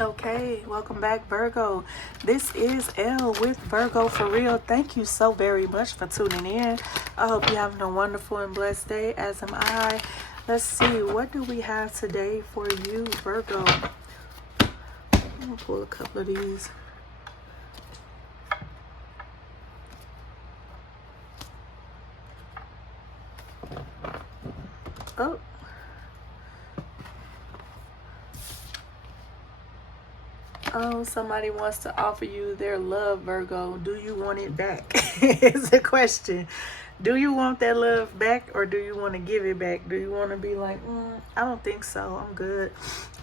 Okay, welcome back, Virgo. This is Elle with Virgo for Real. Thank you so very much for tuning in. I hope you're having a wonderful and blessed day, as am I. Let's see, what do we have today for you, Virgo? I'm gonna pull a couple of these. Oh, somebody wants to offer you their love, Virgo. Do you want it back? Is the question. Do you want that love back, or do you want to give it back? Do you want to be like, I don't think so, I'm good?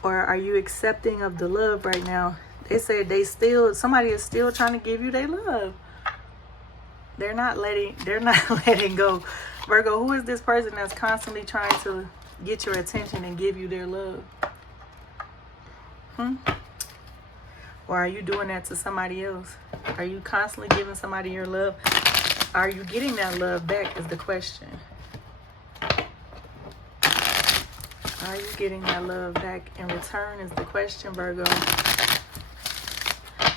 Or are you accepting of the love right now? They said somebody is still trying to give you their love. They're not letting go. Virgo, who is this person that's constantly trying to get your attention and give you their love? Or are you doing that to somebody else? Are you constantly giving somebody your love? Are you getting that love back is the question. Are you getting that love back in return is the question, Virgo.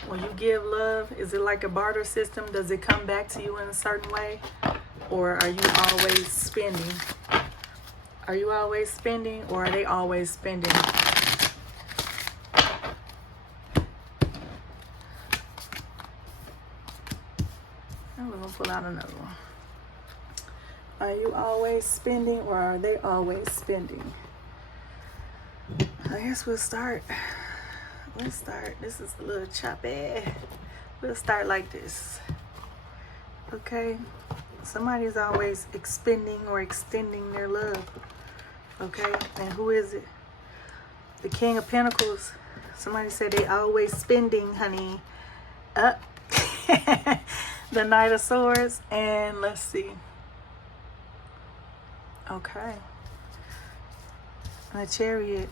When you give love, is it like a barter system? Does it come back to you in a certain way? Or are you always spending? Are you always spending, or are they always spending? I'm going to pull out another one. Are you always spending, or are they always spending? I guess we'll start. Let's start. This is a little choppy. We'll start like this. Okay. Somebody's always expending or extending their love. Okay. And who is it? The King of Pentacles. Somebody said they always spending, honey. Up. The Knight of Swords. And let's see. Okay. The Chariot.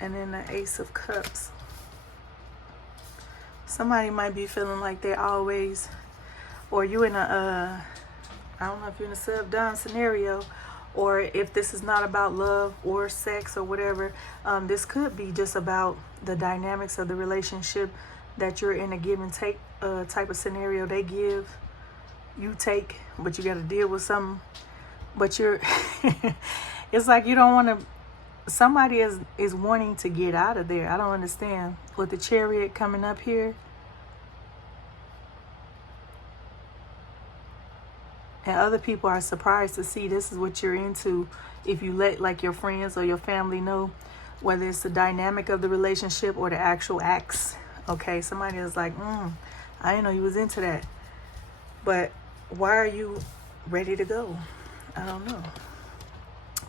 And then the Ace of Cups. Somebody might be feeling like they always, or you in a, I don't know if you're in a sub-dom scenario, or if this is not about love or sex or whatever. This could be just about the dynamics of the relationship, that you're in a give and take type of scenario. They give, you take, but you got to deal with something. But you're, it's like you don't want to. Somebody is wanting to get out of there. I don't understand. With the Chariot coming up here. And other people are surprised to see this is what you're into. If you let like your friends or your family know, whether it's the dynamic of the relationship or the actual acts. Okay, somebody is like, I didn't know you was into that. But why are you ready to go? I don't know.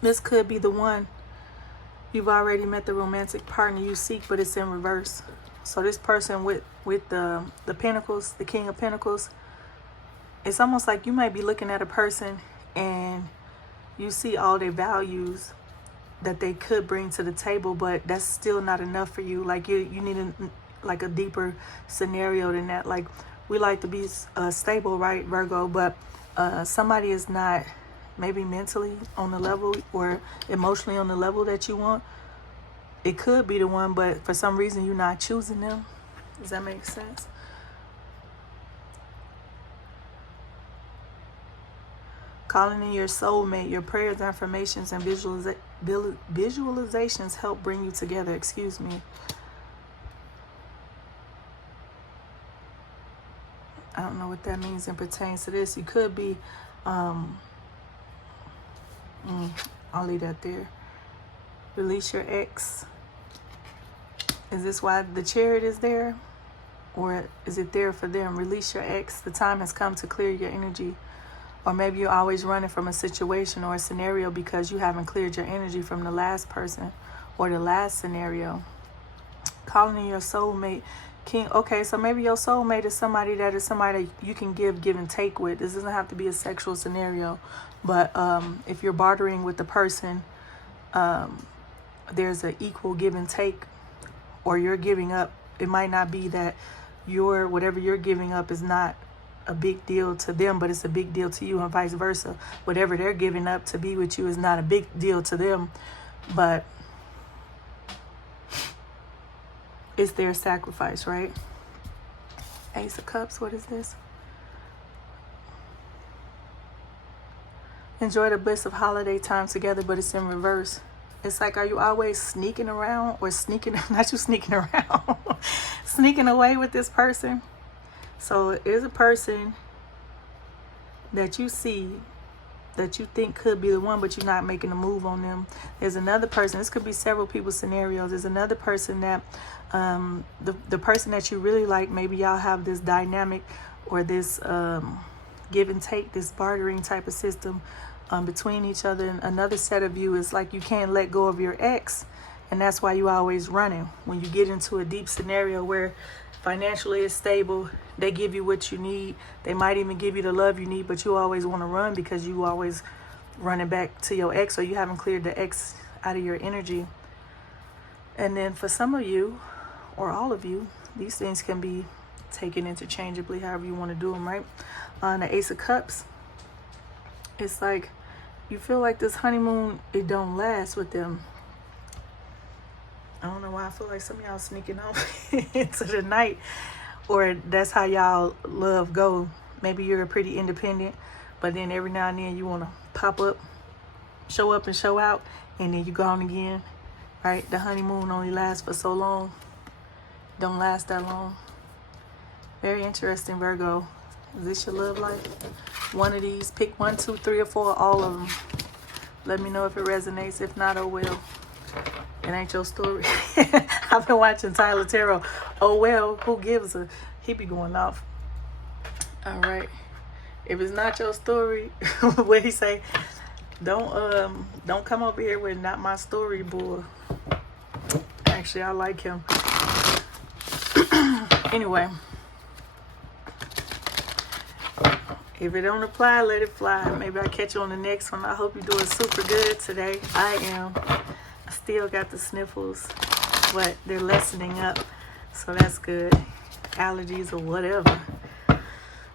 This could be the one. You've already met the romantic partner you seek, but it's in reverse. So this person with the Pentacles, the King of Pentacles, it's almost like you might be looking at a person and you see all their values that they could bring to the table, but that's still not enough for you. Like you need a deeper scenario than that. Like, we like to be stable, right, Virgo? But somebody is not maybe mentally on the level or emotionally on the level that you want. It could be the one, but for some reason you're not choosing them. Does that make sense? Calling in your soulmate. Your prayers, affirmations, and visualizations help bring you together. Excuse me. I don't know what that means and pertains to this. You could be I'll leave that there. Release your ex. Is this why the Chariot is there? Or is it there for them? Release your ex. The time has come to clear your energy. Or maybe you're always running from a situation or a scenario because you haven't cleared your energy from the last person or the last scenario. Calling in your soulmate. King. Okay, so maybe your soulmate is somebody that you can give and take with. This doesn't have to be a sexual scenario. But if you're bartering with the person, there's an equal give and take, or you're giving up. It might not be that whatever you're giving up is not a big deal to them, but it's a big deal to you, and vice versa. Whatever they're giving up to be with you is not a big deal to them, but It's their sacrifice, right? Ace of Cups, what is this? Enjoy the bliss of holiday time together, but it's in reverse. It's like, are you always sneaking around or sneaking, not you sneaking around, sneaking away with this person? So it is a person that you see that you think could be the one, but you're not making a move on them. There's another person, this could be several people's scenarios. There's another person that, the person that you really like, maybe y'all have this dynamic or this give and take, this bartering type of system between each other. And another set of you is like you can't let go of your ex, and that's why you always running. When you get into a deep scenario where financially it's stable, they give you what you need, they might even give you the love you need, but you always want to run because you always running back to your ex, or you haven't cleared the ex out of your energy. And then for some of you, or all of you, these things can be taken interchangeably, however you want to do them, right? On the Ace of Cups, it's like you feel like this honeymoon, it don't last with them. I don't know why I feel like some of y'all sneaking off into the night, or that's how y'all love go. Maybe you're pretty independent, but then every now and then you want to pop up, show up and show out, and then you gone again, right? The honeymoon only lasts for so long. Don't last that long. Very interesting, Virgo. Is this your love life? One of these, pick 1, 2, 3, or 4, all of them. Let me know if it resonates. If not, oh well. It ain't your story. I've been watching Tyler Terrell. Oh well, who gives a? He be going off. All right. If it's not your story, what he say? Don't come over here with not my story, boy. Actually, I like him. Anyway, if it don't apply, let it fly. Maybe I'll catch you on the next one. I hope you're doing super good today. I am. I still got the sniffles, but they're lessening up, so that's good. Allergies or whatever.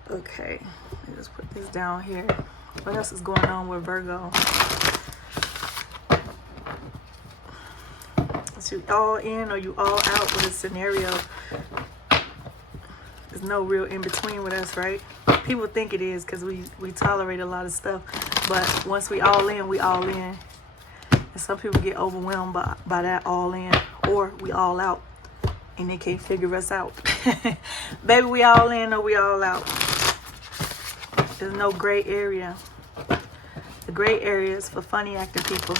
Okay, let me just put this down here. What else is going on with Virgo? Is you all in or you all out with a scenario? There's no real in between with us, right? People think it is because we tolerate a lot of stuff, but once we all in, we all in. And some people get overwhelmed by that all in, or we all out and they can't figure us out. Baby, we all in or we all out. There's no gray area. The gray area is for funny acting people.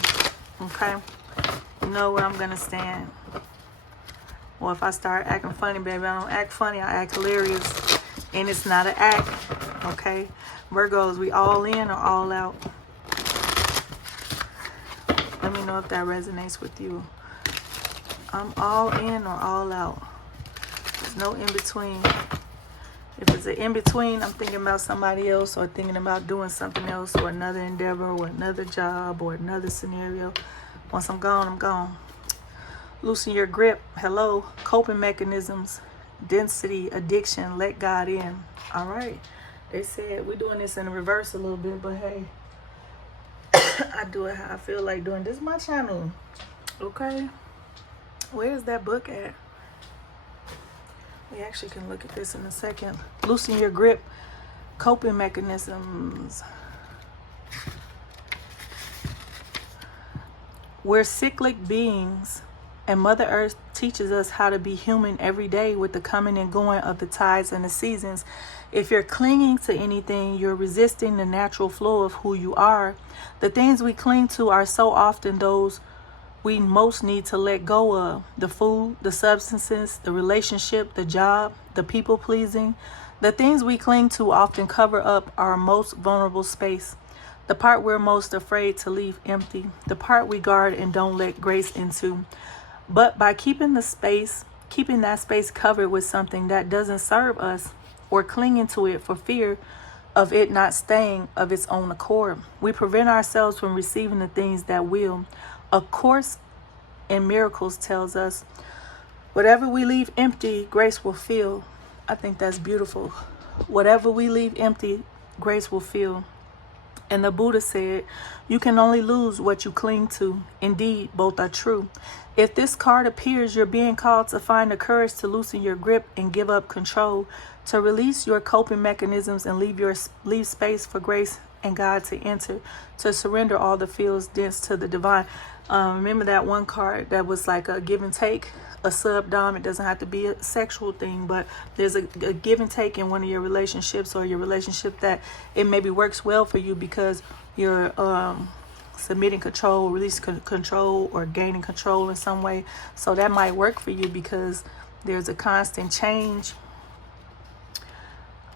Okay? You know where I'm gonna stand. Or if I start acting funny, baby, I don't act funny, I act hilarious. And it's not an act. Okay? Virgos, we all in or all out? Let me know if that resonates with you. I'm all in or all out. There's no in between. If it's an in between, I'm thinking about somebody else, or thinking about doing something else, or another endeavor, or another job, or another scenario. Once I'm gone, I'm gone. Loosen your grip. Hello. Coping mechanisms. Density. Addiction. Let God in. All right. They said we're doing this in reverse a little bit, but hey. I do it how I feel like doing. This is my channel. Okay. Where's that book at? We actually can look at this in a second. Loosen your grip. Coping mechanisms. We're cyclic beings, and Mother Earth teaches us how to be human every day with the coming and going of the tides and the seasons. If you're clinging to anything, you're resisting the natural flow of who you are. The things we cling to are so often those we most need to let go of. The food, the substances, the relationship, the job, the people pleasing. The things we cling to often cover up our most vulnerable space. The part we're most afraid to leave empty. The part we guard and don't let grace into. But by keeping that space covered with something that doesn't serve us, or clinging to it for fear of it not staying of its own accord, we prevent ourselves from receiving the things that will. A Course in Miracles tells us, whatever we leave empty, grace will fill. I think that's beautiful. Whatever we leave empty, grace will fill. And the Buddha said, you can only lose what you cling to. Indeed, both are true. If this card appears, you're being called to find the courage to loosen your grip and give up control, to release your coping mechanisms and leave space for grace and God to enter, to surrender all the feels dense to the divine. Remember that one card that was like a give and take, a subdom. It doesn't have to be a sexual thing, but there's a give and take in one of your relationships, or your relationship that it maybe works well for you because you're submitting control, releasing control, or gaining control in some way. So that might work for you because there's a constant change.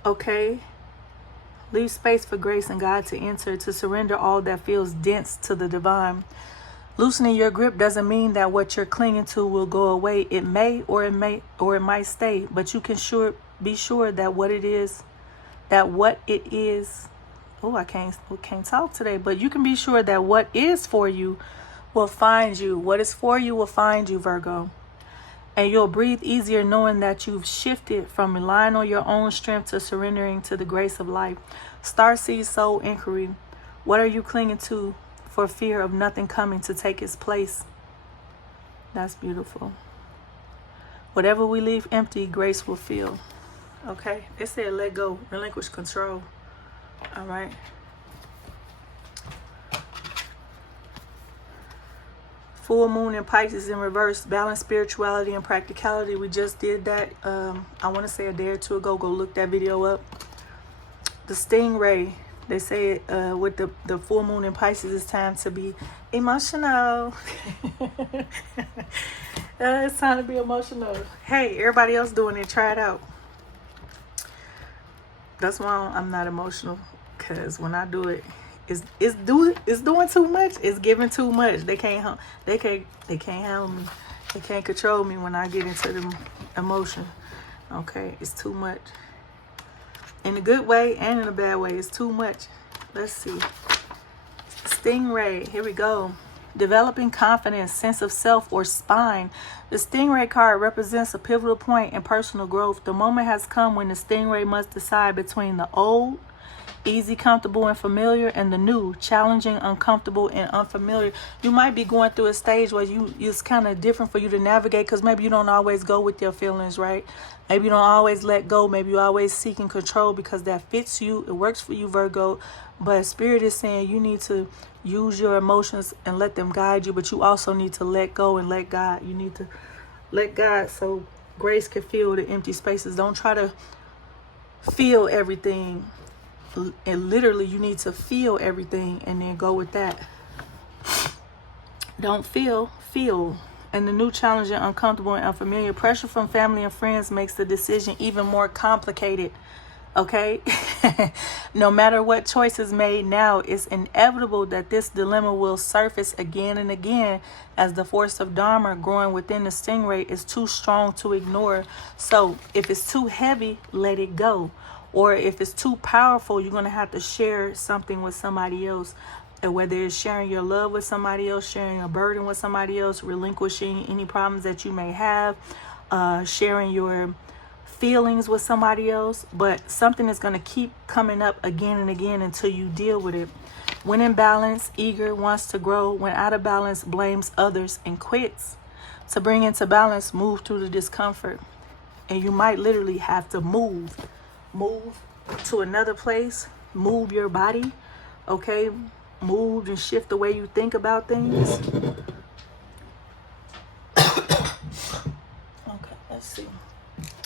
Okay. Leave space for grace and God to enter, to surrender all that feels dense to the divine. Loosening your grip doesn't mean that what you're clinging to will go away. It may or it might stay, but you can be sure that what it is. Oh, I can't talk today, but you can be sure that what is for you will find you. What is for you will find you, Virgo. And you'll breathe easier knowing that you've shifted from relying on your own strength to surrendering to the grace of life. Starseed Soul Inquiry. What are you clinging to for fear of nothing coming to take its place? That's beautiful. Whatever we leave empty, grace will fill. Okay? It said let go, relinquish control. All right. Full moon in Pisces in reverse, balance spirituality and practicality. We just did that, I want to say a day or two ago. Go look that video up. The stingray, they say with the full moon in Pisces, it's time to be emotional. It's time to be emotional. Hey, everybody else doing it, try it out. That's why I'm not emotional, because when I do it, it's doing too much. It's giving too much. They can't handle me. They can't control me when I get into the emotion. Okay, it's too much. In a good way and in a bad way, it's too much. Let's see. Stingray, here we go. Developing confidence, sense of self, or spine. The stingray card represents a pivotal point in personal growth. The moment has come when the stingray must decide between the old, easy, comfortable, and familiar, and the new, challenging, uncomfortable, and unfamiliar. You might be going through a stage where it's kind of different for you to navigate, because maybe you don't always go with your feelings, right? Maybe you don't always let go. Maybe you're always seeking control because that fits you. It works for you, Virgo. But Spirit is saying you need to use your emotions and let them guide you, but you also need to let go and let God. You need to let God so grace can fill the empty spaces. Don't try to feel everything. And literally, you need to feel everything and then go with that. Don't feel. And the new, challenging, uncomfortable, and unfamiliar. Pressure from family and friends makes the decision even more complicated. Okay? No matter what choice is made now, it's inevitable that this dilemma will surface again and again, as the force of Dharma growing within the stingray is too strong to ignore. So if it's too heavy, let it go. Or if it's too powerful, you're going to have to share something with somebody else. And whether it's sharing your love with somebody else, sharing a burden with somebody else, relinquishing any problems that you may have, sharing your feelings with somebody else. But something is going to keep coming up again and again until you deal with it. When in balance, eager, wants to grow. When out of balance, blames others and quits. To bring into balance, move through the discomfort. And you might literally have to move to another place, move your body, okay? Move and shift the way you think about things. Okay, let's see.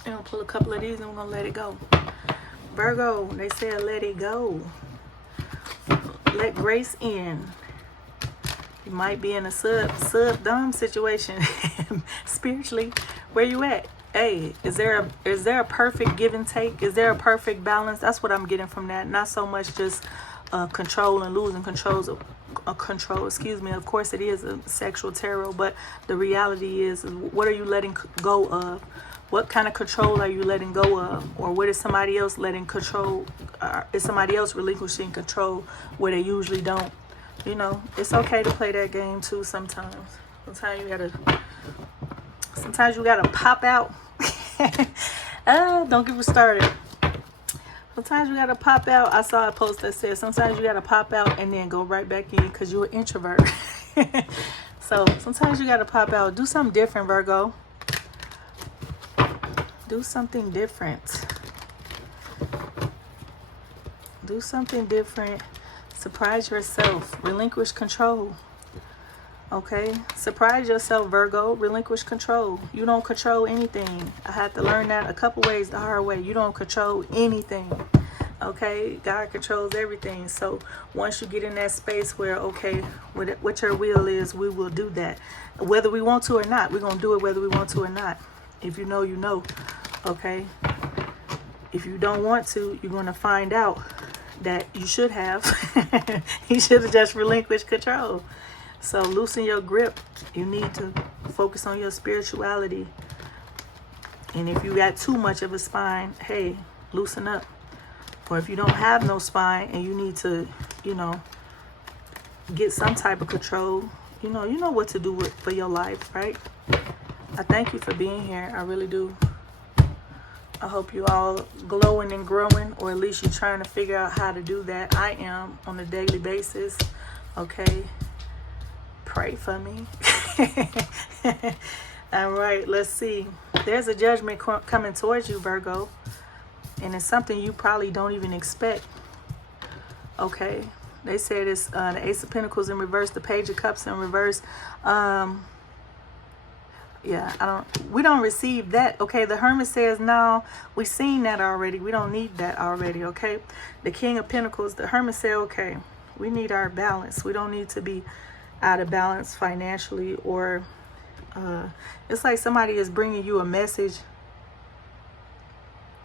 I'm gonna pull a couple of these and we're gonna let it go. Virgo, they said let it go. Let grace in. You might be in a sub-dom situation spiritually. Where you at? Hey, is there a perfect give and take? Is there a perfect balance? That's what I'm getting from that. Not so much just control and losing control. Excuse me. Of course, it is a sexual tarot, but the reality is, what are you letting go of? What kind of control are you letting go of? Or what is somebody else letting control? Is somebody else relinquishing control where they usually don't? You know, it's okay to play that game too sometimes. Sometimes you gotta pop out. Don't get me started. Sometimes you gotta pop out. I saw a post that said sometimes you gotta pop out and then go right back in because you're an introvert. So sometimes you gotta pop out. Do something different, Virgo. Do something different. Do something different. Surprise yourself. Relinquish control. Okay? Surprise yourself, Virgo. Relinquish control. You don't control anything. I had to learn that a couple ways the hard way. You don't control anything. Okay? God controls everything. So once you get in that space where, okay, what your will is, we will do that. Whether we want to or not. We're going to do it whether we want to or not. If you know, you know. Okay? If you don't want to, you're going to find out that you should have. You should have just relinquished control. So loosen your grip. You need to focus on your spirituality. And if you got too much of a spine, hey, loosen up. Or if you don't have no spine and you need to, you know, get some type of control, you know what to do for your life, right? I thank you for being here. I really do. I hope you all glowing and growing, or at least you're trying to figure out how to do that. I am on a daily basis. Okay. Pray for me. All right, let's see. There's a judgment coming towards you, Virgo. And it's something you probably don't even expect. Okay. They said it's the Ace of Pentacles in reverse, the Page of Cups in reverse. Yeah, we don't receive that. Okay, the Hermit says, no, we seen that already. We don't need that already, okay? The King of Pentacles, the Hermit said, okay, we need our balance. We don't need to be out of balance financially, or it's like somebody is bringing you a message.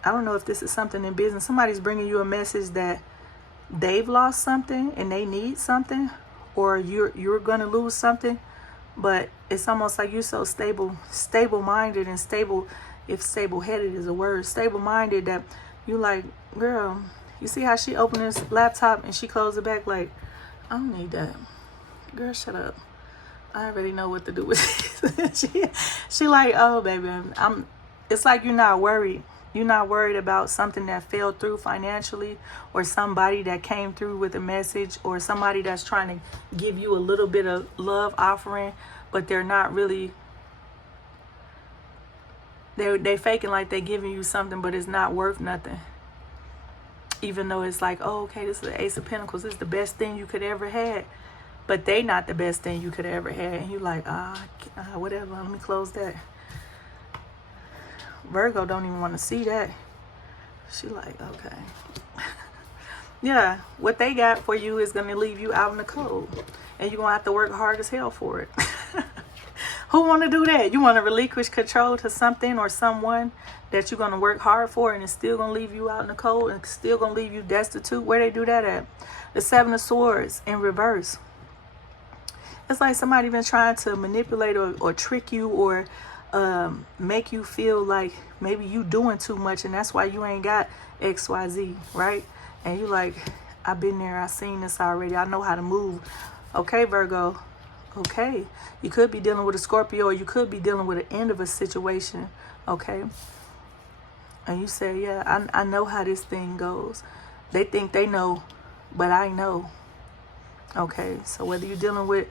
I don't know if this is something in business. Somebody's bringing you a message that they've lost something and they need something, or you're going to lose something. But it's almost like you're so stable-minded and stable, if stable-headed is a word, stable-minded, that you like, girl, you see how she opened this laptop and she closed it back like, I don't need that. Girl, shut up. I already know what to do with this. she like, oh, baby, it's like you're not worried. You're not worried about something that fell through financially, or somebody that came through with a message, or somebody that's trying to give you a little bit of love offering, but they're not really, they faking like they're giving you something, but it's not worth nothing. Even though it's like, oh, okay, this is the Ace of Pentacles. This is the best thing you could ever had. But they not the best thing you could ever had. And you like, whatever, let me close that. Virgo don't even want to see that. She like, okay. Yeah, what they got for you is going to leave you out in the cold. And you're going to have to work hard as hell for it. Who want to do that? You want to relinquish control to something or someone that you're going to work hard for, and it's still going to leave you out in the cold and still going to leave you destitute? Where they do that at? The Seven of Swords in reverse. It's like somebody been trying to manipulate or trick you, or make you feel like maybe you doing too much, and that's why you ain't got XYZ, right? And you like, I've been there, I've seen this already, I know how to move. Okay, Virgo. Okay, you could be dealing with a Scorpio, or you could be dealing with an end of a situation. Okay, and you say, yeah, I know how this thing goes. They think they know, but I know. Okay, so whether you're dealing with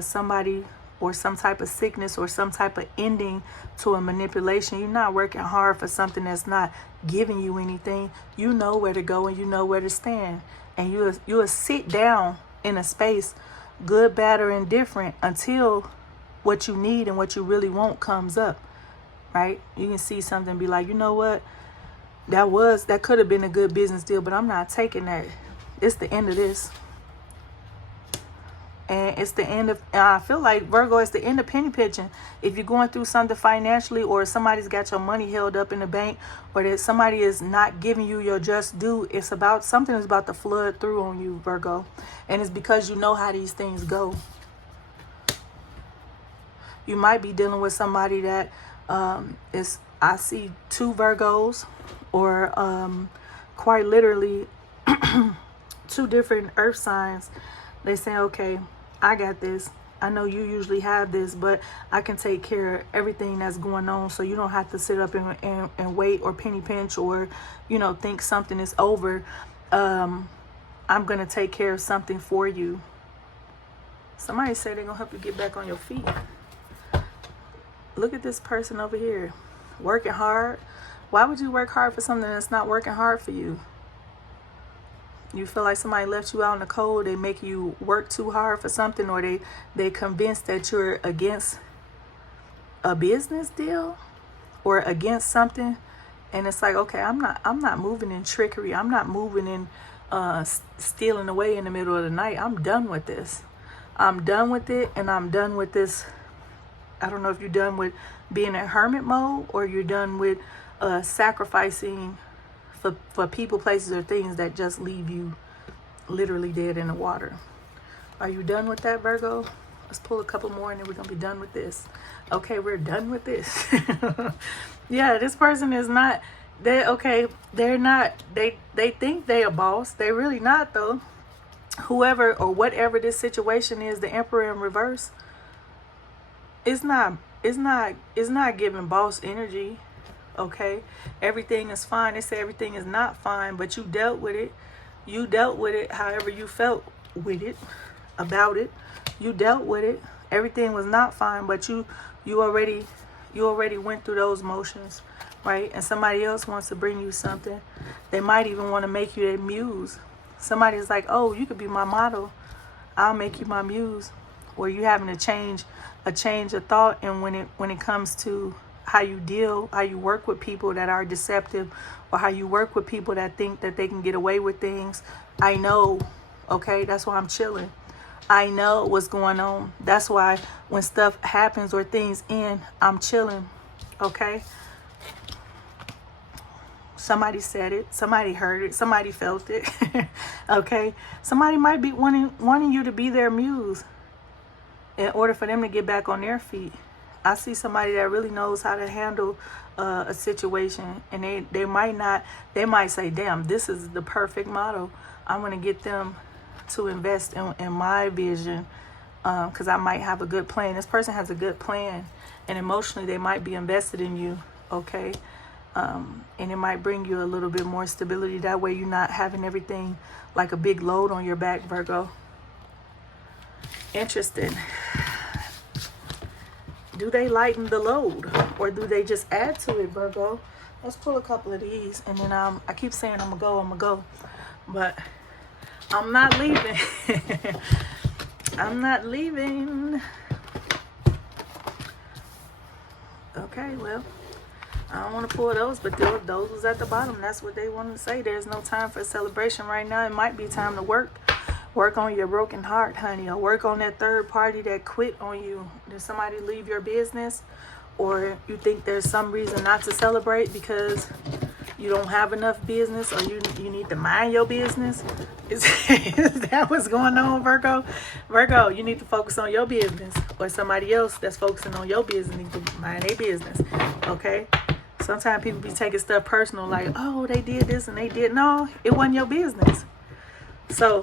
somebody, or some type of sickness, or some type of ending to a manipulation, you're not working hard for something that's not giving you anything. You know where to go and you know where to stand. And you'll sit down in a space, good, bad, or indifferent, until what you need and what you really want comes up, right? You can see something and be like, you know what? That could have been a good business deal, but I'm not taking that. It's the end of this. And it's the end of, I feel like, Virgo, it's the end of penny pitching. If you're going through something financially, or somebody's got your money held up in the bank, or that somebody is not giving you your just due, it's about, something is about to flood through on you, Virgo. And it's because you know how these things go. You might be dealing with somebody that I see two Virgos, or quite literally two different earth signs. They say, okay, I got this. I know you usually have this, but I can take care of everything that's going on, so you don't have to sit up and wait or penny pinch or, you know, think something is over. I'm going to take care of something for you. Somebody said they're going to help you get back on your feet. Look at this person over here, working hard. Why would you work hard for something that's not working hard for you? You feel like somebody left you out in the cold. They make you work too hard for something, or they convinced that you're against a business deal or against something. And it's like, okay, I'm not moving in trickery. I'm not moving in stealing away in the middle of the night. I'm done with this. I'm done with it, and I'm done with this. I don't know if you're done with being in hermit mode, or you're done with sacrificing for people, places, or things that just leave you literally dead in the water. Are you done with that, Virgo? Let's pull a couple more and then we're going to be done with this. Okay, we're done with this. Yeah, this person is not, they're not, they think they a boss. They really not, though. Whoever or whatever this situation is, the Emperor in reverse, it's not giving boss energy. Okay, everything is fine. They say everything is not fine, but you dealt with it. You dealt with it however you felt with it, about it. You dealt with it. Everything was not fine, but you already went through those motions, right? And somebody else wants to bring you something. They might even want to make you their muse. Somebody's like, oh, you could be my model. I'll make you my muse. Or you having a change of thought, and when it comes to how you work with people that are deceptive, or how you work with people that think that they can get away with things. I know, okay? That's why I'm chilling. I know what's going on. That's why when stuff happens or things end, I'm chilling, okay? Somebody said it. Somebody heard it. Somebody felt it, okay? Somebody might be wanting you to be their muse in order for them to get back on their feet. I see somebody that really knows how to handle a situation, and they might say, damn, this is the perfect model. I'm going to get them to invest in my vision, because I might have a good plan. This person has a good plan, and emotionally they might be invested in you, okay? And it might bring you a little bit more stability. That way you're not having everything like a big load on your back, Virgo. Interesting. Do they lighten the load, or do they just add to it, Virgo? Let's pull a couple of these, and then I keep saying I'm gonna go, but I'm not leaving. I'm not leaving. Okay, well, I don't want to pull those, but those was at the bottom. That's what they wanted to say. There's no time for celebration right now. It might be time to work on your broken heart, honey, or work on that third party that quit on you. Did somebody leave your business, or you think there's some reason not to celebrate because you don't have enough business, or you need to mind your business? Is that what's going on, Virgo? Virgo, you need to focus on your business, or somebody else that's focusing on your business needs to mind their business, okay? Sometimes people be taking stuff personal, like, oh, they did this and they did. No, it wasn't your business. So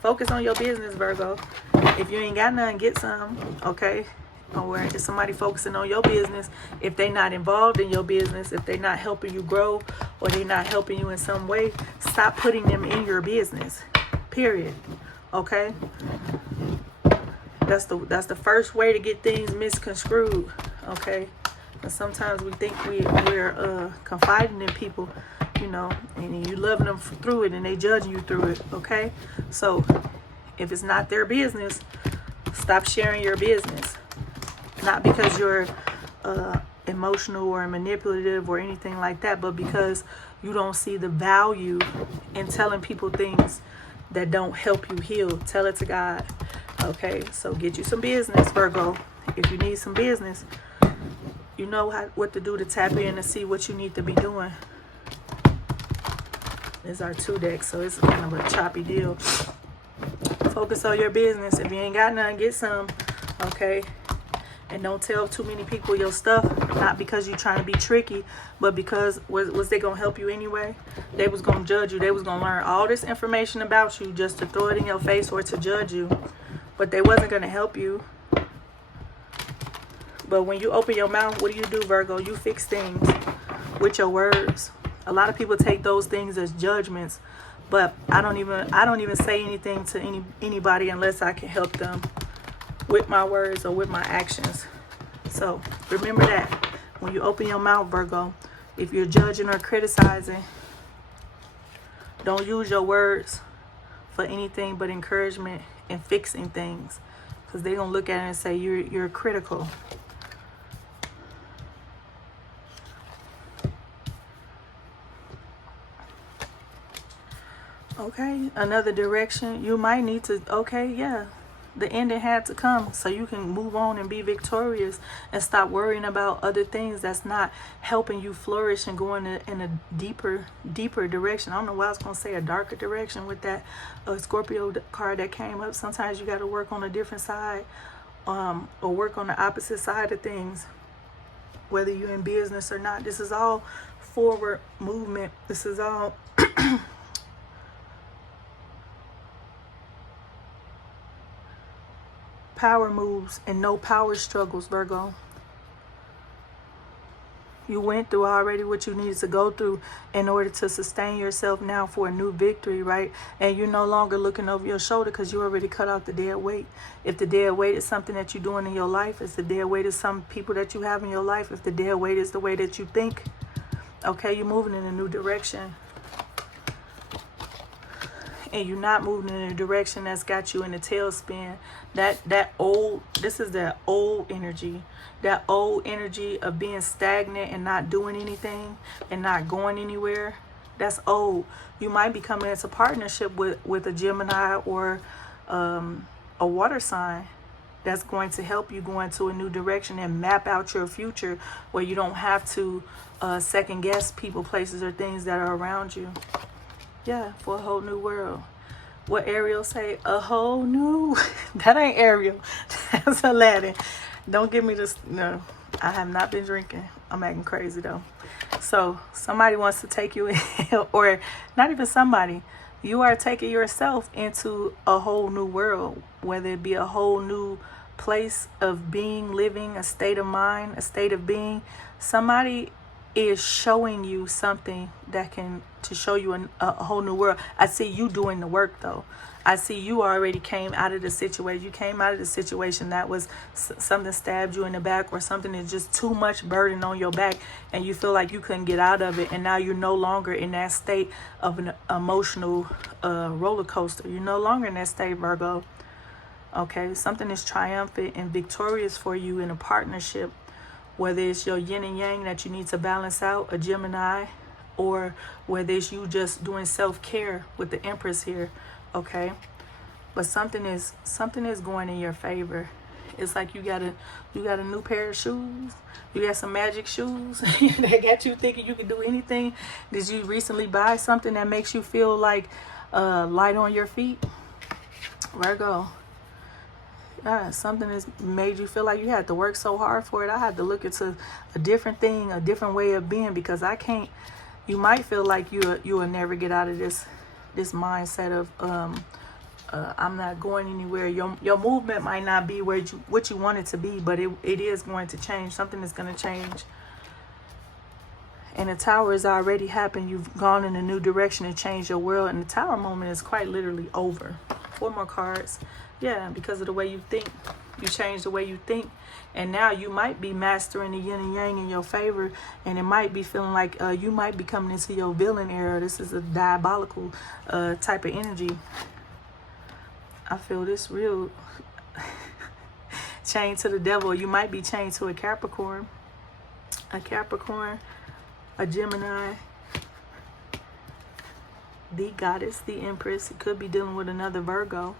focus on your business, Virgo. If you ain't got none, get some, okay? Or if somebody focusing on your business, if they not involved in your business, if they not helping you grow, or they not helping you in some way, stop putting them in your business, period, okay? That's the first way to get things misconstrued, okay? And sometimes we think we're confiding in people, you know, and you loving them through it, and they judging you through it, okay? So if it's not their business, stop sharing your business. Not because you're emotional or manipulative or anything like that, but because you don't see the value in telling people things that don't help you heal. Tell it to God, okay? So get you some business, Virgo. If you need some business, you know what to do to tap in and see what you need to be doing. These are 2 decks, so it's kind of a choppy deal. Focus on your business. If you ain't got none, get some, okay? And don't tell too many people your stuff, not because you're trying to be tricky, but because was they going to help you anyway? They was going to judge you. They was going to learn all this information about you just to throw it in your face or to judge you. But they wasn't going to help you. But when you open your mouth, what do, Virgo? You fix things with your words. A lot of people take those things as judgments, but I don't even say anything to anybody unless I can help them with my words or with my actions. So remember that when you open your mouth, Virgo, if you're judging or criticizing, don't use your words for anything but encouragement and fixing things, because they're gonna look at it and say you're critical. Okay, another direction. You might need to, okay, yeah. The ending had to come so you can move on and be victorious and stop worrying about other things that's not helping you flourish and go in a deeper direction. I don't know why I was going to say a darker direction with that Scorpio card that came up. Sometimes you got to work on a different side or work on the opposite side of things, whether you're in business or not. This is all forward movement. This is all power moves and no power struggles, Virgo. You went through already what you needed to go through in order to sustain yourself now for a new victory, right? And you're no longer looking over your shoulder because you already cut out the dead weight. If the dead weight is something that you're doing in your life, if the dead weight is some people that you have in your life, if the dead weight is the way that you think, okay, you're moving in a new direction. And you're not moving in a direction that's got you in a tailspin. This is that old energy. That old energy of being stagnant and not doing anything and not going anywhere. That's old. You might be coming into partnership with a Gemini or a water sign that's going to help you go into a new direction and map out your future where you don't have to second guess people, places, or things that are around you. Yeah, for a whole new world. What Ariel say? A whole new... That ain't Ariel. That's Aladdin. Don't give me this... No, I have not been drinking. I'm acting crazy, though. So, somebody wants to take you in, or not even somebody. You are taking yourself into a whole new world, whether it be a whole new place of being, living, a state of mind, a state of being. Somebody is showing you something that can to show you a whole new world. I see you doing the work, though. I see you already came out of the situation. You came out of the situation that was something stabbed you in the back, or something is just too much burden on your back and you feel like you couldn't get out of it, and now you're no longer in that state of an emotional roller coaster. You're no longer in that state, Virgo. Okay, something is triumphant and victorious for you in a partnership, whether it's your yin and yang that you need to balance out, a Gemini, or whether it's you just doing self-care with the Empress here, okay? But something is going in your favor. It's like you got a new pair of shoes. You got some magic shoes that got you thinking you can do anything. Did you recently buy something that makes you feel like light on your feet? Virgo. Something has made you feel like you had to work so hard for it. I had to look into a different thing, a different way of being, because I can't. You might feel like you will never get out of this mindset of I'm not going anywhere. Your movement might not be what you want it to be, but it is going to change. Something is going to change. And the Tower has already happened. You've gone in a new direction and changed your world. And the Tower moment is quite literally over. 4 more cards. Yeah, because of the way you think. You change the way you think. And now you might be mastering the yin and yang in your favor. And it might be feeling like you might be coming into your villain era. This is a diabolical type of energy. I feel this real chained to the devil. You might be chained to a Capricorn. A Capricorn. A Gemini. The Goddess. The Empress. It could be dealing with another Virgo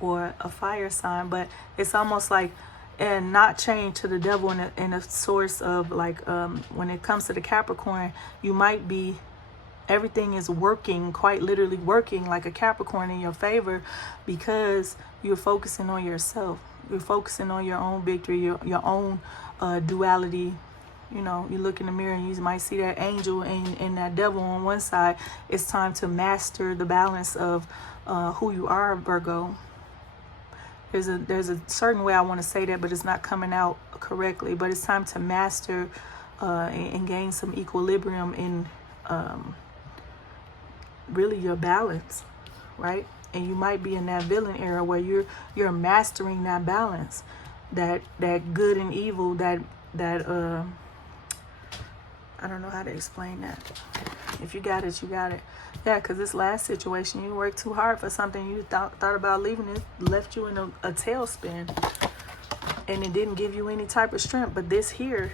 or a fire sign, but it's almost like, and not chained to the devil in a source of like when it comes to the Capricorn, you might be, everything is working, quite literally working like a Capricorn in your favor, because you're focusing on yourself. You're focusing on your own victory, your own duality. You know, you look in the mirror and you might see that angel and that devil on one side. It's time to master the balance of who you are, Virgo. there's a certain way I want to say that, but it's not coming out correctly. But it's time to master and gain some equilibrium in really your balance, right? And you might be in that villain era where you're mastering that balance, that good and evil, that I don't know how to explain that. If you got it, you got it. Yeah, because this last situation, you worked too hard for something you thought about leaving, it left you in a tailspin, and it didn't give you any type of strength. But this here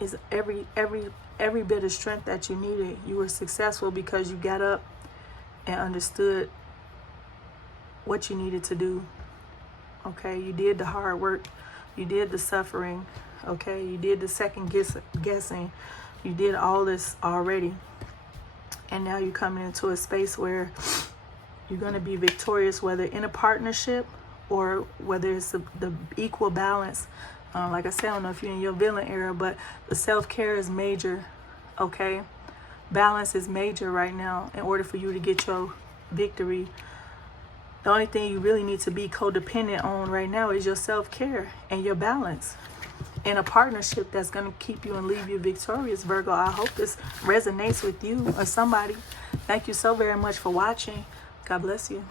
is every bit of strength that you needed. You were successful because you got up and understood what you needed to do. Okay, you did the hard work, you did the suffering. Okay, you did the second guessing, you did all this already. And now you're coming into a space where you're going to be victorious, whether in a partnership or whether it's the equal balance. Like I said, I don't know if you're in your villain era, but the self-care is major, okay? Balance is major right now in order for you to get your victory. The only thing you really need to be codependent on right now is your self-care and your balance. In a partnership that's going to keep you and leave you victorious, Virgo. I hope this resonates with you or somebody. Thank you so very much for watching. God bless you.